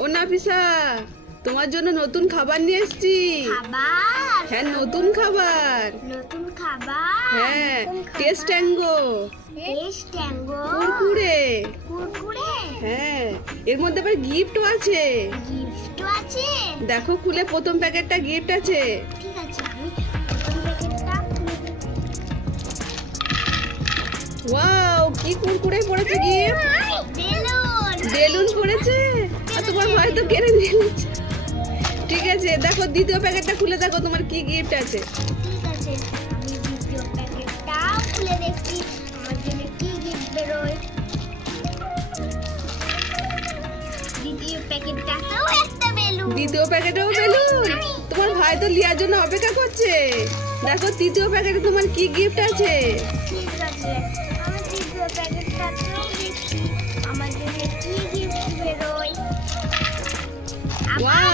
ও নাফিসা তোমার জন্য নতুন খাবার নিয়ে এসেছি। খাবার? হ্যাঁ নতুন খাবার। নতুন খাবার? হ্যাঁ। Taste tango. Taste tango? Kurkure. Kurkure? হ্যাঁ এর মধ্যে আবার গিফটও আছে। গিফটও আছে? দেখো খুলে প্রথম প্যাকেটটা গিফট আছে। ঠিক আছে আমি। ওয়াও কি কুরকুরে পড়েছে গিফট? বেলুন। বেলুন পড়েছে? ঠিক আছে দেখো দ্বিতীয় প্যাকেটটা খুলে দেখো তোমার কি গিফট আছে। ঠিক আছে আমি দ্বিতীয় প্যাকেটটাও খুলে দেখছি আমার জন্য কি গিফট বেরোয়। দ্বিতীয় প্যাকেটটাতেও একটা বেলুন। দ্বিতীয় প্যাকেটেও বেলুন? তোমার ভাই তো লিয়ার জন্য অপেক্ষা করছে। দেখো তৃতীয় প্যাকেটে তোমার কি গিফট আছে? ঠিক আছে দেখছি